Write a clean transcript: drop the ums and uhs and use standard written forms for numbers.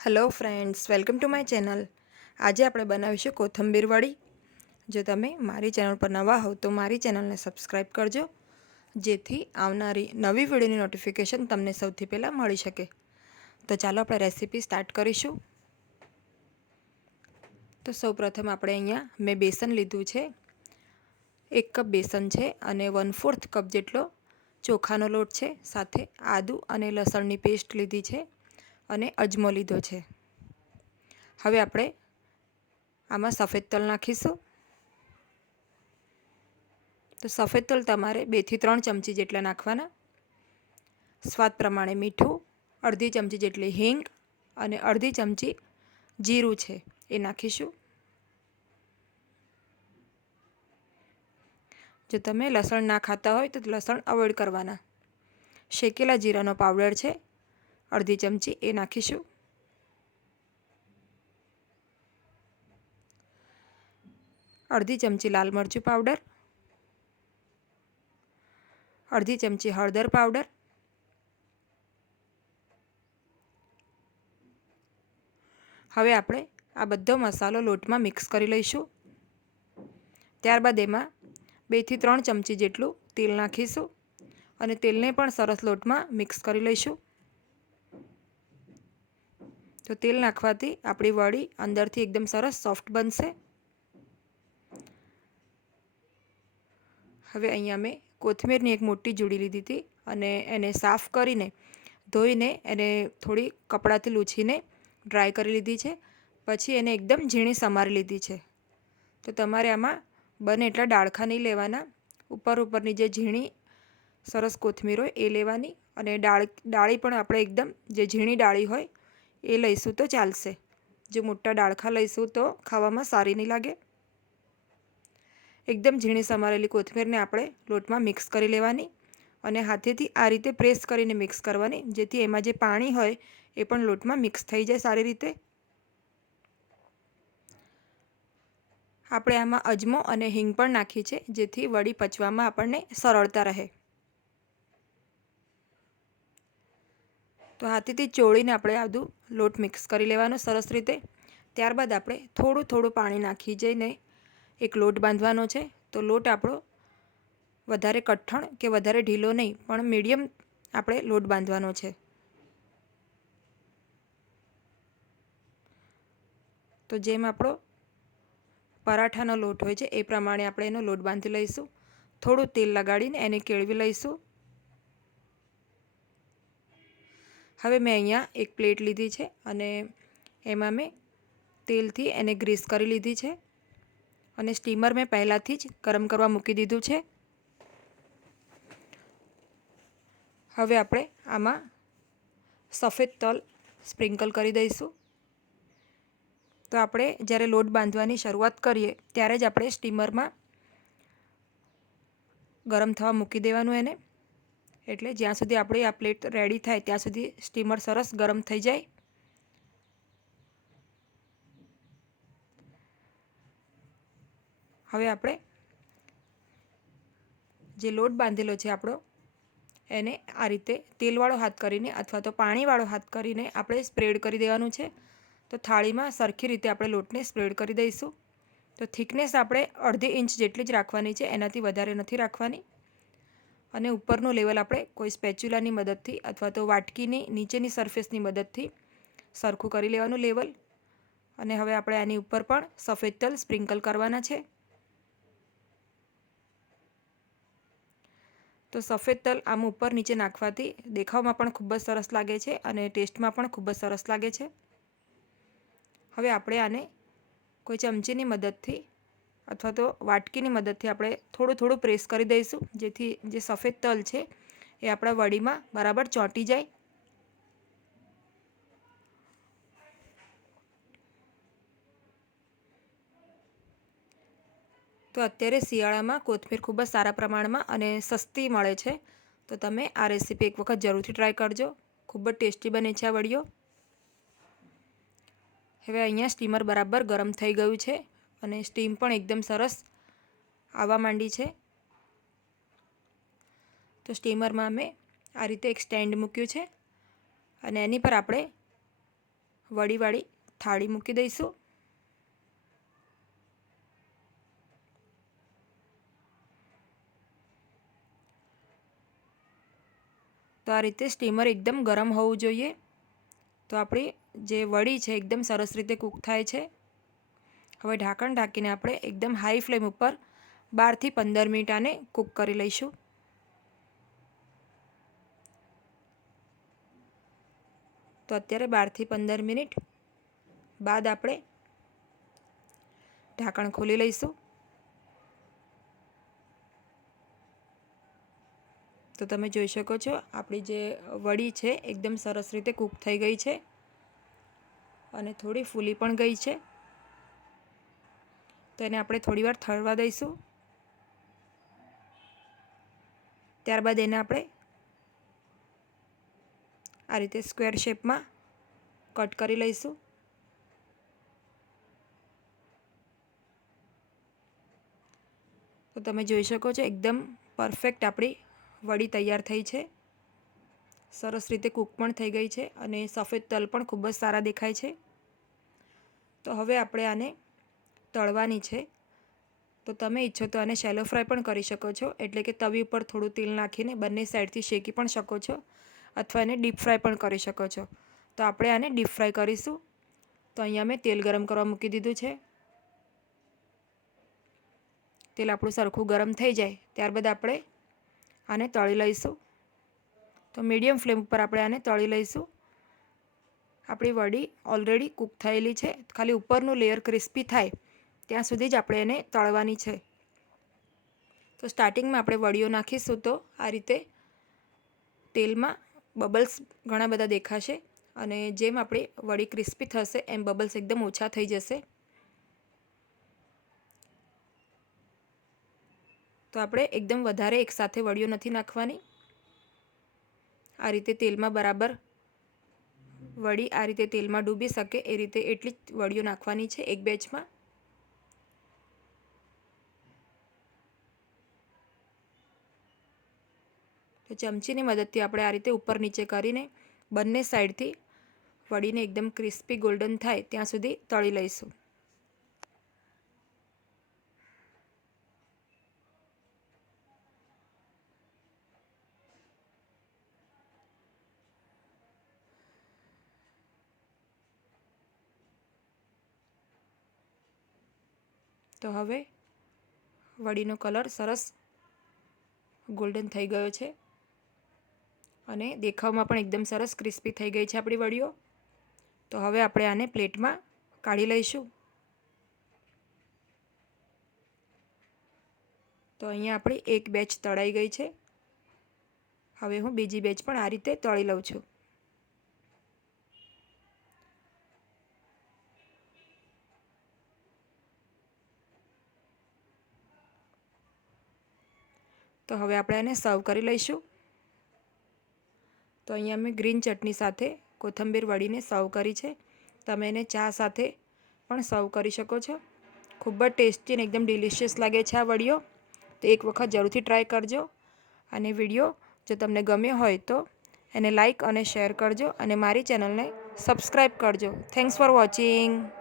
Hello friends, welcome to my channel. આજે આપણે બનાવીશું કોથંબીર વડી. જો તમે મારી ચેનલ પર નવા હો તો મારી ચેનલને સબસ્ક્રાઈબ કરજો, જેથી આવનારી નવી વિડીયોની નોટિફિકેશન તમને સૌથી પહેલાં મળી શકે. તો ચાલો આપણે રેસીપી સ્ટાર્ટ કરીશું. તો સૌપ્રથમ આપણે અહીંયા મેં બેસન લીધું છે. 1 કપ બેસન છે અને 1/4 કપ જેટલો ચોખાનો લોટ છે. સાથે આદું અને લસણની પેસ્ટ લીધી છે અને અજમો લીધો છે. હવે આપણે આમાં સફેદ તલ નાખીશું. તો સફેદ તલ તમારે 2 થી 3 ચમચી જેટલા નાખવાના. સ્વાદ પ્રમાણે મીઠું, અડધી ચમચી જેટલી હિંગ અને અડધી ચમચી જીરું છે એ નાખીશું. જો તમે લસણ ના ખાતા હોય તો લસણ અવોઇડ કરવાના. શેકેલા જીરાનો પાવડર છે અડધી ચમચી એ નાખીશું. અડધી ચમચી લાલ મરચું પાવડર, અડધી ચમચી હળદર પાવડર, હવે આપણે આ બધો મસાલો લોટમાં મિક્સ કરી લઈશું. ત્યારબાદ એમાં 2 થી 3 ચમચી જેટલું તેલ નાખીશું અને તેલને પણ સરસ લોટમાં મિક્સ કરી લઈશું. તો તેલ નાખવાથી આપણી વડી અંદરથી એકદમ સરસ સોફ્ટ બનશે. હવે અહીંયા મેં કોથમીરની એક મોટી જોડી લીધી હતી અને એને સાફ કરીને ધોઈને એને થોડી કપડાથી લૂછીને ડ્રાય કરી લીધી છે. પછી એને એકદમ ઝીણી સમારી લીધી છે. તો તમારે આમાં બને એટલા ડાળખા નહીં લેવાના. ઉપરની જે ઝીણી સરસ કોથમીર હોય એ લેવાની અને ડાળી પણ આપણે એકદમ જે ઝીણી ડાળી હોય એ લઈશું તો ચાલશે. જો મોટા ડાળખા લઈશું તો ખાવામાં સારી નહીં લાગે. એકદમ ઝીણી સમારેલી કોથમીરને આપણે લોટમાં મિક્સ કરી લેવાની અને હાથેથી આ રીતે પ્રેસ કરીને મિક્સ કરવાની, જેથી એમાં જે પાણી હોય એ પણ લોટમાં મિક્સ થઈ જાય સારી રીતે. આપણે આમાં અજમો અને હિંગ પણ નાખી છે, જેથી વડી પચવામાં આપણને સરળતા રહે. તો હાથેથી ચોળીને આપણે આદું લોટ મિક્સ કરી લેવાનો સરસ રીતે. ત્યારબાદ આપણે થોડું થોડું પાણી નાખી જઈને એક લોટ બાંધવાનો છે. તો લોટ આપણો વધારે કઠણ કે વધારે ઢીલો નહીં, પણ મીડિયમ આપણે લોટ બાંધવાનો છે. તો જેમ આપણો પરાઠાનો લોટ હોય છે એ પ્રમાણે આપણે એનો લોટ બાંધી લઈશું. થોડું તેલ લગાડીને એને કેળવી લઈશું. હવે મેં અહીંયા એક પ્લેટ લીધી છે અને એમાં મેં તેલથી એને ગ્રીસ કરી લીધી છે અને સ્ટીમર મેં પહેલાંથી જ ગરમ કરવા મૂકી દીધું છે. હવે આપણે આમાં સફેદ તલ સ્પ્રિંકલ કરી દઈશું. તો આપણે જ્યારે લોટ બાંધવાની શરૂઆત કરીએ ત્યારે જ આપણે સ્ટીમરમાં ગરમ થવા મૂકી દેવાનું એને, એટલે જ્યાં સુધી આપણી આ પ્લેટ રેડી થાય ત્યાં સુધી સ્ટીમર સરસ ગરમ થઈ જાય. હવે આપણે જે લોટ બાંધેલો છે આપણો એને આ રીતે તેલવાળો હાથ કરીને અથવા તો પાણીવાળો હાથ કરીને આપણે સ્પ્રેડ કરી દેવાનું છે. તો થાળીમાં સરખી રીતે આપણે લોટને સ્પ્રેડ કરી દઈશું. તો થિકનેસ આપણે અડધી ઇંચ જેટલી જ રાખવાની છે, એનાથી વધારે નથી રાખવાની. અને ઉપરનું લેવલ આપણે કોઈ સ્પેચ્યુલાની મદદથી અથવા તો વાટકીની નીચેની સરફેસની મદદથી સરખું કરી લેવાનું લેવલ. અને હવે આપણે આની ઉપર પણ સફેદ તલ સ્પ્રિંકલ કરવાના છે. તો સફેદ તલ આમ ઉપર નીચે નાખવાથી દેખાવમાં પણ ખૂબ જ સરસ લાગે છે અને ટેસ્ટમાં પણ ખૂબ જ સરસ લાગે છે. હવે આપણે આને કોઈ ચમચીની મદદથી અથવા તો વાટકીની મદદથી આપણે થોડું થોડું પ્રેસ કરી દઈશું, જેથી જે સફેદ તલ છે એ આપણા વડીમાં બરાબર ચોંટી જાય. તો અત્યારે શિયાળામાં કોથમીર ખૂબ જ સારા પ્રમાણમાં અને સસ્તી મળે છે. તો તમે આ રેસીપી એક વખત જરૂરથી ટ્રાય કરજો. ખૂબ જ ટેસ્ટી બને છે આ વડીઓ. હવે અહીંયા સ્ટીમર બરાબર ગરમ થઈ ગયું છે અને સ્ટીમ પણ એકદમ સરસ આવવા માંડી છે. તો સ્ટીમરમાં મેં આ રીતે એક સ્ટેન્ડ મૂક્યું છે અને એની પર આપણે વડીવાળી થાળી મૂકી દઈશું. તો આ રીતે સ્ટીમર એકદમ ગરમ હોવું જોઈએ, તો આપણી જે વડી છે એકદમ સરસ રીતે કૂક થાય છે. હવે ઢાંકણ ઢાંકીને આપણે એકદમ હાઈ ફ્લેમ ઉપર 12 થી 15 મિનિટ આને કૂક કરી લઈશું. તો અત્યારે 12 થી 15 મિનિટ બાદ આપણે ઢાંકણ ખોલી લઈશું. તો તમે જોઈ શકો છો આપણી જે વડી છે એકદમ સરસ રીતે કૂક થઈ ગઈ છે અને થોડી ફૂલી પણ ગઈ છે. તો એને આપણે થોડીવાર થરવા દઈશું. ત્યારબાદ એને આપણે આ રીતે સ્ક્વેર શેપમાં કટ કરી લઈશું. તો તમે જોઈ શકો છો એકદમ પરફેક્ટ આપણી વડી તૈયાર થઈ છે. સરસ રીતે કૂક પણ થઈ ગઈ છે અને સફેદ તલ પણ ખૂબ જ સારા દેખાય છે. તો હવે આપણે આને તળવાની છે. તો તમે ઈચ્છો તો આને શેલો ફ્રાય પણ કરી શકો છો, એટલે કે તવી ઉપર થોડું તેલ નાખીને બંને સાઈડથી શેકી પણ શકો છો, અથવા એને ડીપ ફ્રાય પણ કરી શકો છો. તો આપણે આને ડીપ ફ્રાય કરીશું. તો અહીંયા મેં તેલ ગરમ કરવા મૂકી દીધું છે. તેલ આપણું સરખું ગરમ થઈ જાય ત્યારબાદ આપણે આને તળી લઈશું. તો મીડિયમ ફ્લેમ ઉપર આપણે આને તળી લઈશું. આપણી વડી ઓલરેડી કૂક થયેલી છે, ખાલી ઉપરનું લેયર ક્રિસ્પી થાય ત્યાં સુધી જ આપણે એને તળવાની છે. તો સ્ટાર્ટિંગમાં આપણે વડીઓ નાખીશું તો આ રીતે તેલમાં બબલ્સ ઘણા બધા દેખાશે અને જેમ આપણી વડી ક્રિસ્પી થશે એમ બબલ્સ એકદમ ઓછા થઈ જશે. તો આપણે એકદમ વધારે એકસાથે વડીઓ નથી નાખવાની. આ રીતે તેલમાં બરાબર વડી આ રીતે તેલમાં ડૂબી શકે એ રીતે એટલી જ વડીઓ નાખવાની છે એક બેચમાં. તો ચમચીની મદદથી આપણે આ રીતે ઉપર નીચે કરીને બંને સાઈડથી વડીને એકદમ ક્રિસ્પી ગોલ્ડન થાય ત્યાં સુધી તળી લઈશું. તો હવે વડીનો કલર સરસ ગોલ્ડન થઈ ગયો છે અને દેખાવમાં પણ એકદમ સરસ ક્રિસ્પી થઈ ગઈ છે આપણી વડીઓ. તો હવે આપણે આને પ્લેટમાં કાઢી લઈશું. તો અહીંયા આપણી એક બેચ તળાઈ ગઈ છે. હવે હું બીજી બેચ પણ આ રીતે તળી લઉં છું. તો હવે આપણે એને સર્વ કરી લઈશું. તો અહીંયા મેં ગ્રીન ચટણી સાથે કોથંબીર વડીને સર્વ કરી છે. તમે એને ચા સાથે પણ સર્વ કરી શકો છો. ખૂબ જ ટેસ્ટી અને એકદમ ડિલિશિયસ લાગે છે આ વડીઓ. તો એક વખત જરૂરથી ટ્રાય કરજો. અને વિડીયો જો તમને ગમ્યો હોય તો એને લાઈક અને શેર કરજો અને મારી ચેનલને સબસ્ક્રાઈબ કરજો. Thanks for watching.